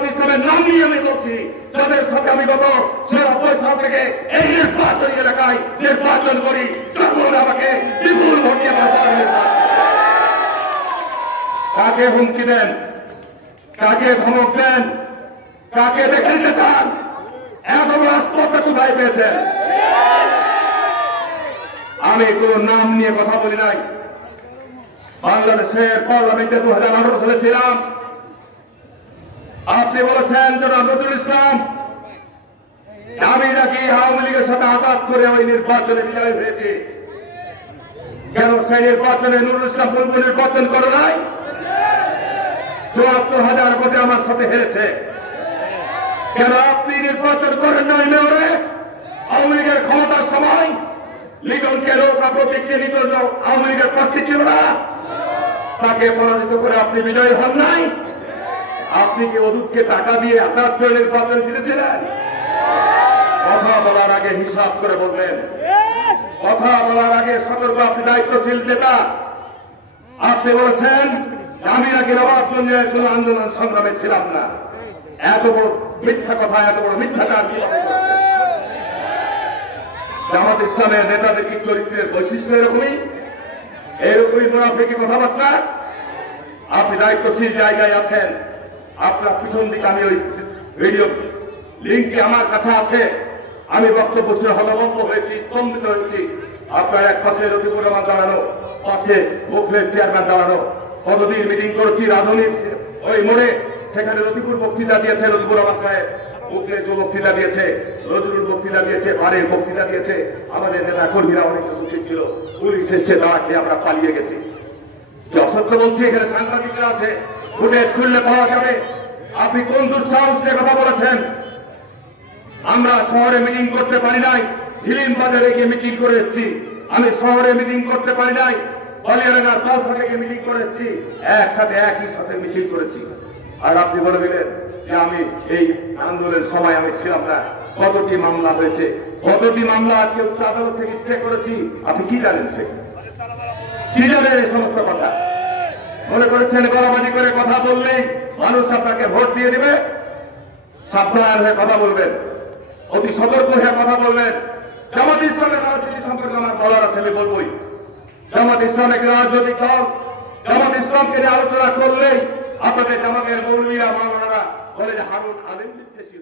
জামাত ইসলামের নাম নিয়ে আমি বলছি, যাদের সাথে আমি গত 96 সাল থেকে এই নির্বাচনী এলাকায় নির্বাচন করি, যখন আমাকে বিপুল ভোট দিয়ে বাঁচানো হয়েছে। কাকে হুমকি দেন, কাকে ধমক দেন, কাকে দেখে নিতে চান? এত বড় আস্পর্ধা কোথায় পেয়েছেন? আমি কোন নাম নিয়ে কথা বলি নাই। বাংলাদেশের পার্লামেন্টে 2018 সালে ছিলাম। আপনি বলেছেন জনাব নজরুল ইসলাম আমি নাকি আওয়ামী লীগের সাথে আঘাত করে ওই নির্বাচনে বিজয় হয়েছি। কেন সেই নির্বাচনে নুরুল ইসলাম বুলবুল নির্বাচন করে নাই? ৭৪,০০০ ভোটে আমার সাথে হেরেছে। কেন আপনি নির্বাচন করেন নাই মেয়রে? আওয়ামী লীগের ক্ষমতার সময় লিটনকে নৌকা প্রতীককে লিটন আওয়ামী লীগের প্রার্থী ছিল না, তাকে পরাজিত করে আপনি বিজয়ী হন নাই। আপনি কি অদূতকে টাকা দিয়ে আঘাত করে নির্বাচন জিতেছিলেন? কথা বলার আগে হিসাব করে বলবেন, কথা বলার আগে সতর্ক। আপনি দায়িত্বশীল নেতা। আপনি বলেছেন আমি নাকি নবাবগঞ্জের কোন আন্দোলন সংগ্রামে ছিলাম না। এত বড় মিথ্যা কথা, এত বড় মিথ্যাচার। জামাত ইসলামের নেতাদের কি চরিত্রের বৈশিষ্ট্য এরকমই মুনাফিকি কথাবার্তা? আপনি দায়িত্বশীল জায়গায় আছেন। আপনার পিছন দিকে আমি ওই ভিডিও লিঙ্কটি আমার কাছে আছে। আমি বক্তব্য শুনে হতভম্ব হয়েছি, স্তম্ভিত হয়েছি। আপনার এক পাশে রফিকুর রহমান দাঁড়ানো, পাশে গোখলের চেয়ারম্যান দাঁড়ানো। কতদিন মিটিং করেছি রাজনীতি ওই মোড়ে, সেখানে রফিকুর বক্তৃতা দিয়েছে, রফিকুর রহমান সাহেব গোখলের বক্তৃতা দিয়েছে, নজরুল বক্তৃতা দিয়েছে, বাড়ির বক্তৃতা দিয়েছে। আমাদের নেতা কর্মীরা অনেক কিছু ছিল। পুলিশ এসে তারা খেয়ে আমরা পালিয়ে গেছি। অসত্য বলছি, এখানে সাংবাদিকরা আছে, ফুটেজ খুললে পাওয়া যাবে। আপনি কোন দুঃসাহস নিয়ে কথা বলেছেন? আমরা শহরে মিটিং করতে পারি নাই, ঝিলিম বাজারে গিয়ে মিটিং করে এসেছি। আমি শহরে মিটিং করতে পারি নাই, বালিয়াডাঙ্গার পাঁচঘাটে গিয়ে মিটিং করে এসেছি। একসাথে একই সাথে মিটিং করেছি। আর আপনি বলে দিলেন যে আমি এই আন্দোলনের সময় আমি ছিলাম না। কতটি মামলা হয়েছে, কতটি মামলা আজকে উচ্চ আদালত থেকে স্টে করেছি। আপনি কি জানেন? সে কি জানেন এই সমস্ত কথা? মনে করেছেন গলাবাজি করে কথা বললেই মানুষ আপনাকে ভোট দিয়ে দিবে? সাবধান হয়ে কথা বলবেন, অতি সতর্ক হয়ে কথা বলবেন। জামাত ইসলামের রাজনীতি সম্পর্কে আমার বলার আছে, আমি বলবই। জামাত ইসলাম একটি রাজনৈতিক দল। জামাত ইসলামকে নিয়ে আলোচনা করলেই আপনাদের জামাতের মৌলভীরা মাওলানারা বলে যে হারুন আলেম বিদ্বেষী।